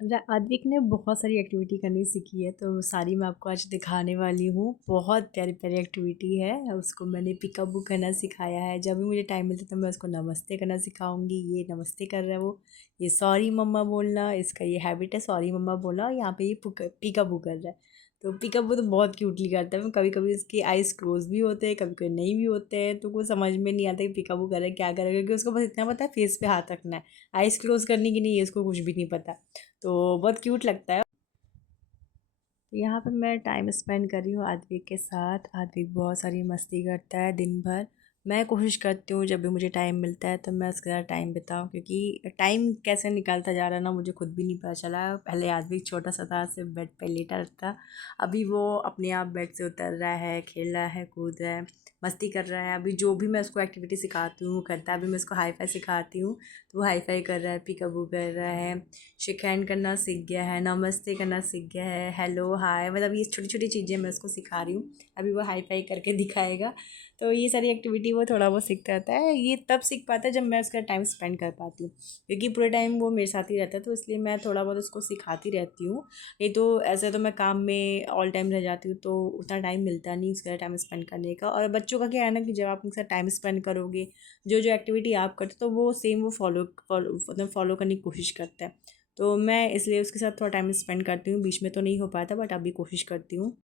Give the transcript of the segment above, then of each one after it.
आद्विक ने बहुत सारी एक्टिविटी करनी सीखी है, तो सारी मैं आपको आज दिखाने वाली हूँ। बहुत प्यारी प्यारी एक्टिविटी है। उसको मैंने पिकअप करना सिखाया है। जब भी मुझे टाइम मिलता है तो मैं उसको नमस्ते करना सिखाऊंगी। ये नमस्ते कर रहा है वो। ये सॉरी मम्मा बोलना, इसका ये हैबिट है सॉरी मम्मा बोलना। और यहाँ पे ये पिकअप कर रहा है। तो पिकअप तो बहुत क्यूटली करता है। कभी कभी उसकी आइज़ क्लोज भी होते हैं, कभी कभी नहीं भी होते हैं, तो कुछ समझ में नहीं आता कि पिकअप कर रहा है क्या कर रहा है, क्योंकि उसको बस इतना पता है फेस पे हाथ रखना है। आइज़ क्लोज करनी कि नहीं, ये उसको कुछ भी नहीं पता। तो बहुत क्यूट लगता है। तो यहाँ पे मैं टाइम स्पेंड कर रही हूँ आद्विक के साथ। आद्विक बहुत सारी मस्ती करता है दिन भर। मैं कोशिश करती हूँ जब भी मुझे टाइम मिलता है तो मैं उसके साथ टाइम बिताऊँ, क्योंकि टाइम कैसे निकलता जा रहा है ना, मुझे खुद भी नहीं पता चला। पहले आद्विक छोटा सा था, सिर्फ बेड पे लेटा रहता। अभी वो अपने आप बेड से उतर रहा है, खेल रहा है, कूद रहा है, मस्ती कर रहा है। अभी जो भी मैं उसको एक्टिविटी सिखाती हूँ वो करता है। अभी मैं उसको हाई फाई सिखाती हूँ तो वो हाई फाई कर रहा है, पीकाबू कर रहा है, शेक हैंड करना सीख गया है, नमस्ते करना सीख गया है, हेलो हाय, मतलब ये छोटी छोटी चीज़ें मैं उसको सिखा रही हूँ। अभी वो हाई फाई करके दिखाएगा। तो ये सारी एक्टिविटी वो थोड़ा बहुत सीखता रहता है। ये तब सीख पाता है जब मैं उसका टाइम स्पेंड कर पाती हूँ, क्योंकि पूरे टाइम वो मेरे साथ ही रहता है, तो इसलिए मैं थोड़ा बहुत उसको सिखाती रहती हूँ। नहीं तो ऐसे तो मैं काम में ऑल टाइम रह जाती हूँ, तो उतना टाइम मिलता नहीं उसका टाइम स्पेंड करने का। और बच्चों का क्या है ना कि जब आप उनके साथ टाइम स्पेंड करोगे, जो जो एक्टिविटी आप करते हो तो वो सेम वो फॉलो करने की कोशिश करता है। तो मैं इसलिए उसके साथ थोड़ा टाइम स्पेंड करती हूँ। बीच में तो नहीं हो पाता, बट अभी कोशिश करती हूँ।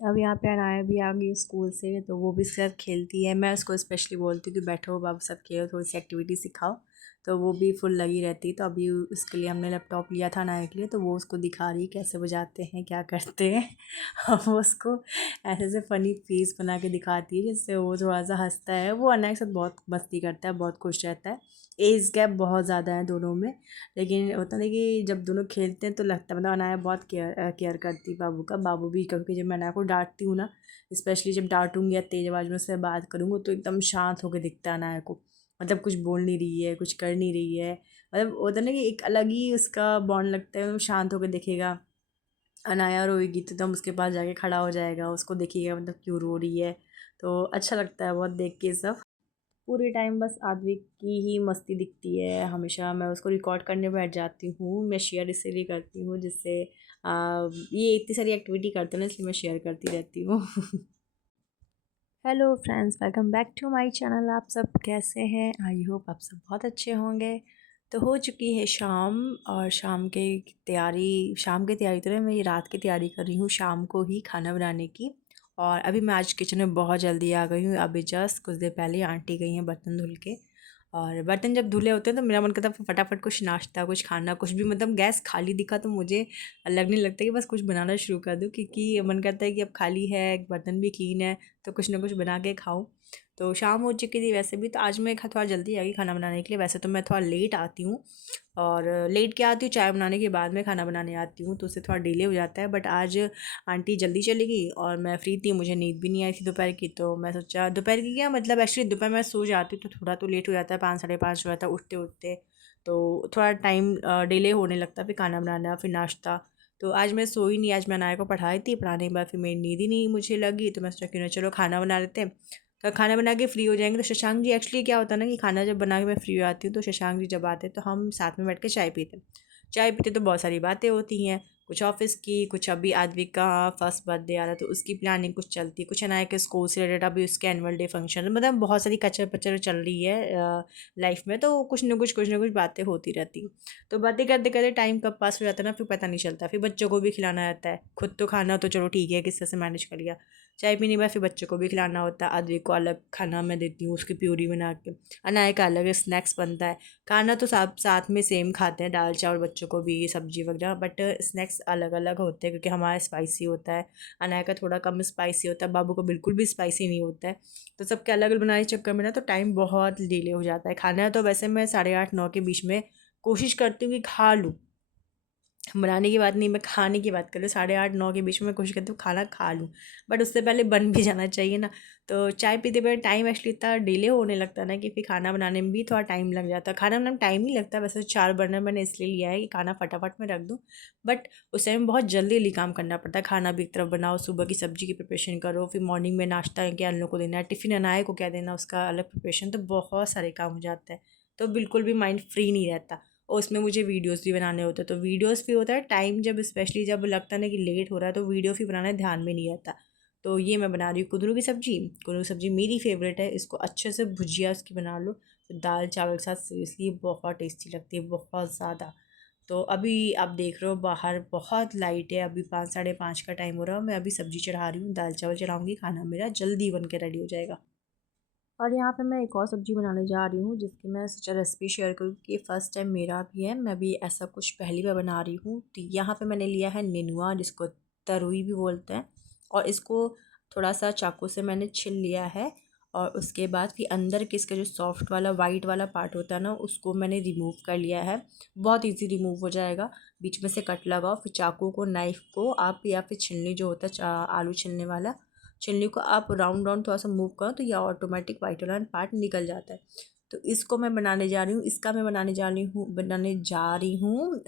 अब यहाँ पे अनाया भी आ गई स्कूल से, तो वो भी इसके साथ खेलती है। मैं उसको स्पेशली बोलती हूँ कि बैठो बाबू साथ खेलो, थोड़ी सी एक्टिविटी सिखाओ। तो वो भी फुल लगी रहती। तो अभी उसके लिए हमने लैपटॉप लिया था अनाया के लिए, तो वो उसको दिखा रही कैसे बजाते हैं, क्या करते हैं। अब वो उसको ऐसे ऐसे फ़नी फेस बना के दिखाती है जिससे वो थोड़ा सा हंसता है। वो अनाया के साथ बहुत मस्ती करता है, बहुत खुश रहता है। एज गैप बहुत ज़्यादा है दोनों में, लेकिन होता नहीं कि जब दोनों खेलते हैं तो लगता है, मतलब अनाया बहुत केयर करती है बाबू का। बाबू भी कभी जब मैं अनाया को डांटती हूँ ना, स्पेशली जब डांटूंगी या तेज आवाज़ में उससे बात करूँगी, तो एकदम शांत होकर दिखता है अनाया को। मतलब कुछ बोल नहीं रही है, कुछ कर नहीं रही है, मतलब होता ना कि एक अलग ही उसका बॉन्ड लगता है। वो शांत होकर देखेगा, अनाया रोएगी तो एकदम उसके पास जाके खड़ा हो जाएगा, उसको देखेगा मतलब क्यों रो रही है। तो अच्छा लगता है बहुत देख के सब। पूरे टाइम बस आद्विक की ही मस्ती दिखती है हमेशा। मैं उसको रिकॉर्ड करने बैठ जाती हूँ। मैं शेयर इसीलिए करती हूँ जिससे ये इतनी सारी एक्टिविटी करते हैं ना, इसलिए मैं शेयर करती रहती हूँ। Hello friends, welcome back to my channel. आप सब कैसे हैं? आई होप आप सब बहुत अच्छे होंगे। तो हो चुकी है शाम, और शाम की तैयारी तो नहीं, मैं ये रात की तैयारी कर रही हूँ, शाम को ही खाना बनाने की। और अभी मैं आज किचन में बहुत जल्दी आ गई हूँ। अभी जस्ट कुछ देर पहले आंटी गई हैं बर्तन धुल के। और बर्तन जब धुले होते हैं तो मेरा मन करता है फटाफट कुछ नाश्ता, कुछ खाना, कुछ भी, मतलब गैस खाली दिखा तो मुझे लगने लगता है कि बस कुछ बनाना शुरू कर दूँ, क्योंकि मन करता है कि अब खाली है, बर्तन भी क्लीन है, तो कुछ ना कुछ बना के खाऊं। तो शाम हो चुकी थी वैसे भी, तो आज मैं थोड़ा जल्दी आ गई खाना बनाने के लिए। वैसे तो मैं थोड़ा लेट आती हूँ, और लेट क्या आती हूँ, चाय बनाने के बाद में खाना बनाने आती हूँ, तो उससे थोड़ा डिले हो जाता है। बट आज आंटी जल्दी चली गई और मैं फ्री थी, मुझे नींद भी नहीं आई थी दोपहर की। तो मैं सोचा दोपहर की क्या, मतलब एक्चुअली दोपहर में सो जाती हूँ तो थोड़ा तो लेट हो जाता है, 5 साढ़े 5 हो जाता है उठते उठते। तो थोड़ा टाइम डिले होने लगता है, फिर खाना बनाना, फिर नाश्ता। तो आज मैं सोई नहीं। आज मैं अनाया को पढ़ाई थी, पढ़ाने के बाद फिर मेरी नींद ही नहीं मुझे लगी, तो मैं सोचा क्यों ना चलो खाना बना लेते हैं। तो खाना बना के फ्री हो जाएंगे। तो शशांक जी, एक्चुअली क्या होता है ना कि खाना जब बना के मैं फ्री हो आती हूँ तो शशांक जी जब आते हैं तो हम साथ में बैठ के चाय पीते हैं। चाय पीते तो बहुत सारी बातें होती हैं, कुछ ऑफिस की, कुछ अभी आद्विक का फर्स्ट बर्थडे आ रहा है तो उसकी प्लानिंग कुछ चलती है, कुछ अनाया के स्कूल से रिलेटेड अभी उसके एनुअल डे फंक्शन, मतलब बहुत सारी कचर पचर चल रही है लाइफ में। तो कुछ ना कुछ बातें होती रहती हैं। तो बातें करते करते टाइम कब पास हो जाता है ना, फिर पता नहीं चलता। फिर बच्चों को भी खिलाना रहता है, खुद तो खाना तो चलो ठीक है किस तरह से मैनेज कर लिया, चाय पीने के बाद फिर बच्चों को भी खिलाना होता है। आद्विक को अलग खाना मैं देती हूँ, उसकी प्यूरी बना के। अनाया का अलग स्नैक्स बनता है। खाना तो सब साथ में सेम खाते हैं, दाल चावल बच्चों को भी, सब्जी वगैरह, बट स्नैक्स अलग अलग होते हैं क्योंकि हमारा स्पाइसी होता है, अनाया का थोड़ा कम स्पाइसी होता है, बाबू को बिल्कुल भी स्पाइसी नहीं होता है। तो सबके अलग अलग बनाने के चक्कर में ना तो टाइम बहुत डिले हो जाता है। खाना तो वैसे मैं 8:30 9 के बीच में कोशिश करती हूँ कि खा लूँ, बनाने की बात नहीं, मैं खाने की बात कर लूँ, 8:30-9 के बीच में मैं कोशिश करती हूँ खाना खा लूँ, बट उससे पहले बन भी जाना चाहिए ना। तो चाय पीते पीते टाइम एक्चुअली इतना डिले होने लगता है ना कि फिर खाना बनाने में भी थोड़ा टाइम लग जाता है। खाना बनाने में टाइम नहीं लगता, वैसे 4 बर्नर मैंने इसलिए लिया है कि खाना फटाफट में रख दूँ, बट उस टाइम बहुत जल्दी जल्दी काम करना पड़ता है। खाना भी एक तरफ बनाओ, सुबह की सब्ज़ी की प्रिपरेशन करो, फिर मॉर्निंग में नाश्ता क्या अन लोग को देना है, टिफ़िन अनाए को क्या देना, उसका अलग प्रिपरेशन, तो बहुत सारे काम हो जाते हैं। तो बिल्कुल भी माइंड फ्री नहीं रहता। और उसमें मुझे वीडियोस भी बनाने होते हैं, तो वीडियोस भी होता है टाइम, जब स्पेशली जब लगता है ना कि लेट हो रहा है तो वीडियो भी बनाने ध्यान में नहीं रहता। तो ये मैं बना रही हूँ कुंदरू की सब्ज़ी। कुंदरू की सब्ज़ी मेरी फेवरेट है, इसको अच्छे से भुजिया उसकी बना लो तो दाल चावल के साथ सीरियसली बहुत टेस्टी लगती है, बहुत ज़्यादा। तो अभी आप देख रहे हो बाहर बहुत लाइट है, अभी 5 साढ़े 5 का टाइम हो रहा है, मैं अभी सब्ज़ी चढ़ा रही हूँ, दाल चावल चढ़ाऊँगी, खाना मेरा जल्दी बन के रेडी हो जाएगा। और यहाँ पे मैं एक और सब्ज़ी बनाने जा रही हूँ जिसकी मैं सोचा रेसिपी शेयर करूँ कि ये फ़र्स्ट टाइम मेरा भी है, मैं भी ऐसा कुछ पहली बार बना रही हूँ। तो यहाँ पे मैंने लिया है नेनुआ, जिसको तरुई भी बोलते हैं, और इसको थोड़ा सा चाकू से मैंने छिल लिया है। और उसके बाद फिर अंदर के इसका जो सॉफ्ट वाला वाइट वाला पार्ट होता है ना, उसको मैंने रिमूव कर लिया है। बहुत ईजी रिमूव हो जाएगा। बीच में से कट लगाओ, फिर चाकू को, नाइफ़ को आप, या फिर छिलनी जो होता है आलू छिलने वाला, छिलनी को आप राउंड राउंड थोड़ा सा मूव करो तो यह ऑटोमेटिक वाइट वाला पार्ट निकल जाता है। तो इसको मैं बनाने जा रही हूँ, इसका मैं बनाने जा रही हूँ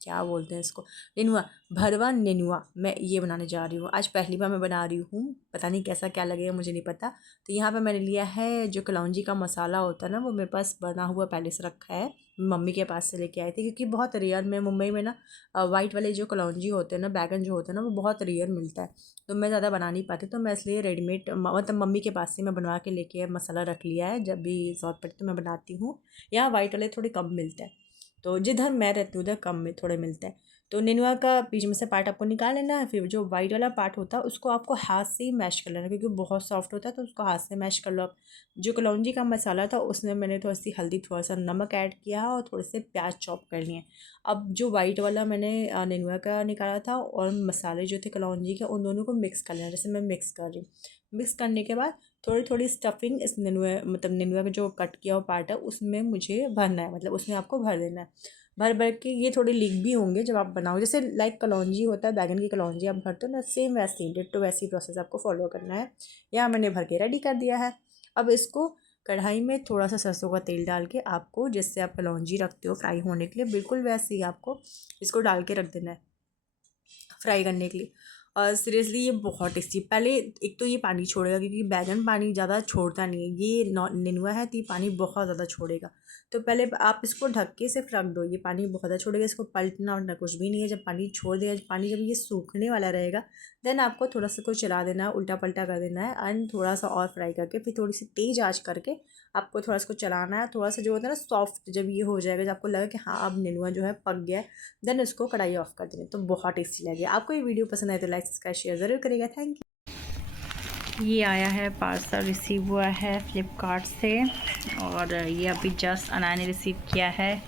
क्या बोलते हैं इसको, नेनुआ, भरवा नेनुआ, मैं ये बनाने जा रही हूँ। आज पहली बार मैं बना रही हूँ, पता नहीं कैसा क्या लगेगा, मुझे नहीं पता। तो यहाँ पे मैंने लिया है जो कलौंजी का मसाला होता है ना, वो मेरे पास बना हुआ पहले से रखा है, मम्मी के पास से लेके आई थी, क्योंकि बहुत रेयर में मुंबई में ना वाइट वाले जो कलौंजी होते हैं ना, बैगन जो होते हैं ना, वो बहुत रेयर मिलता है। तो मैं ज़्यादा बना नहीं पाती, तो मैं इसलिए रेडीमेड मतलब मम्मी के पास से मैं बनवा के लेके मसाला रख लिया है, जब भी ज़रूरत पड़ती तो मैं बनाती हूँ। यहाँ वाइट वाले थोड़े कम मिलते हैं, तो जिधर मैं रहती हूँ उधर कम में थोड़े मिलते हैं। तो नेनुआ का बीच में से पार्ट आपको निकाल लेना है, फिर जो वाइट वाला पार्ट होता है उसको आपको हाथ से ही मैश कर लेना, क्योंकि बहुत सॉफ्ट होता है, तो उसको हाथ से मैश कर लो आप। जो कलौंजी का मसाला था उसमें मैंने थोड़ी सी हल्दी, थोड़ा सा नमक ऐड किया और थोड़े से प्याज चॉप कर लिए। अब जो वाइट वाला मैंने नेनुआ का निकाला था और मसाले जो थे कलौंजी के, उन दोनों को मिक्स कर लेना, जैसे मैं मिक्स कर रही हूँ। मिक्स करने के बाद थोड़ी थोड़ी स्टफिंग इस नेनुआ, मतलब नेनुआ का जो कट किया हुआ पार्ट है उसमें मुझे भरना है, मतलब उसमें आपको भर देना है। भर भर के ये थोड़े लीक भी होंगे जब आप बनाओ, जैसे लाइक कलौंजी होता है, बैगन की कलौंजी आप भरते हो ना, सेम वैसे ही डिट्टो वैसी प्रोसेस आपको फॉलो करना है। यहाँ मैंने भर के रेडी कर दिया है। अब इसको कढ़ाई में थोड़ा सा सरसों का तेल डाल के, आपको जिससे आप कलौंजी रखते हो फ्राई होने के लिए, बिल्कुल वैसे ही आपको इसको डाल के रख देना है फ्राई करने के लिए। और सीरियसली ये बहुत टेस्टी, पहले एक तो ये पानी छोड़ेगा, क्योंकि बैगन पानी ज़्यादा छोड़ता नहीं है, ये नेनुआ है तो ये पानी बहुत ज़्यादा छोड़ेगा। तो पहले आप इसको ढक के सिर्फ रख दो, ये पानी बहुत ज़्यादा छोड़ेगा, इसको पलटना वलटना कुछ भी नहीं है। जब पानी छोड़ देगा, पानी जब ये सूखने वाला रहेगा, देन आपको थोड़ा सा को चला देना है, उल्टा पल्टा कर देना है, एंड थोड़ा सा और फ्राई करके फिर थोड़ी सी तेज़ आँच करके आपको थोड़ा इसको चलाना है। थोड़ा सा जो होता है ना सॉफ्ट, जब ये हो जाएगा, जब आपको लगे कि हाँ अब नेनुआ जो है पक गया है, देन उसको कढ़ाई ऑफ कर देंगे, तो बहुत टेस्टी लगेगा। आपको ये वीडियो पसंद आए तो लाइक सब्सक्राइब शेयर ज़रूर करेगा। Thank you. ये आया है पार्सल, रिसीव हुआ है फ्लिपकार्ट से, और ये अभी जस्ट अनाया ने रिसीव किया है।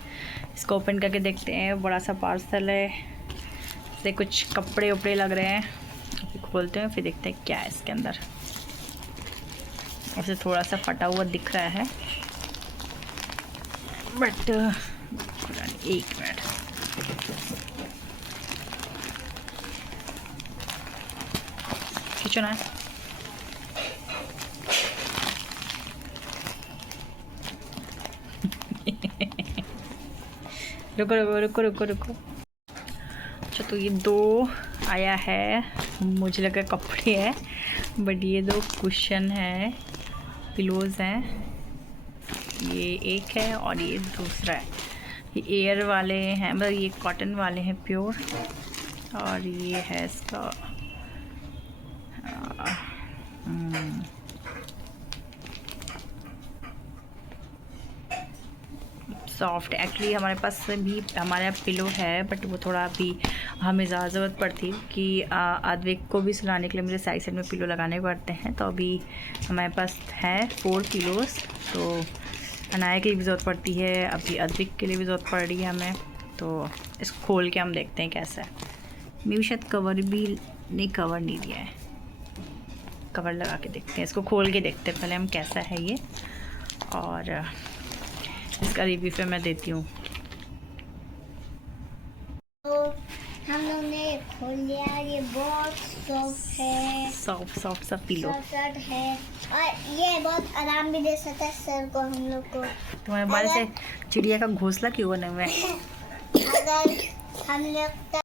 इसको ओपन करके देखते हैं, बड़ा सा पार्सल है, इससे कुछ कपड़े उपड़े लग रहे हैं। फिर खोलते हैं, फिर देखते हैं क्या है इसके अंदर। वैसे थोड़ा सा फटा हुआ दिख रहा है, बट एक मिनट, खींचना है। रुको रुको रुको रुको रुको। अच्छा, तो ये 2 आया है, मुझे लगा कपड़े हैं, बट ये 2 कुशन है, पिलोज़ हैं। ये एक है और ये दूसरा है। ये एयर वाले हैं, मतलब ये कॉटन वाले हैं प्योर, और ये है इसका सॉफ्ट। एक्चुअली हमारे पास भी हमारे यहाँ पिलो है, बट वो थोड़ा अभी हमें ज़्यादा ज़रूरत पड़ती है कि अद्विक को भी सुलाने के लिए मुझे साइड में पिलो लगाने पड़ते हैं। तो अभी हमारे पास है 4 पिलोज़, तो अनाया के लिए भी ज़रूरत पड़ती है, अभी अद्विक के लिए भी ज़रूरत पड़ रही है हमें। तो इसको खोल के हम देखते हैं कैसा है। मेरे शायद कवर भी नहीं, कवर नहीं दिया है, कवर लगा के देखते हैं, इसको खोल के देखते हैं पहले हम कैसा है ये, और इसका रिव्यू फिर मैं देती हूँ। तो हम लोग ने खोल लिया। ये बहुत सॉफ्ट है, सॉफ्ट सा पी लो। सॉफ्ट है और ये बहुत आराम भी दे सकता है सर को, हम लोग को। तुम्हारे बाल से चिड़िया का घोंसला क्यों बना हुआ है? अगर हम लोग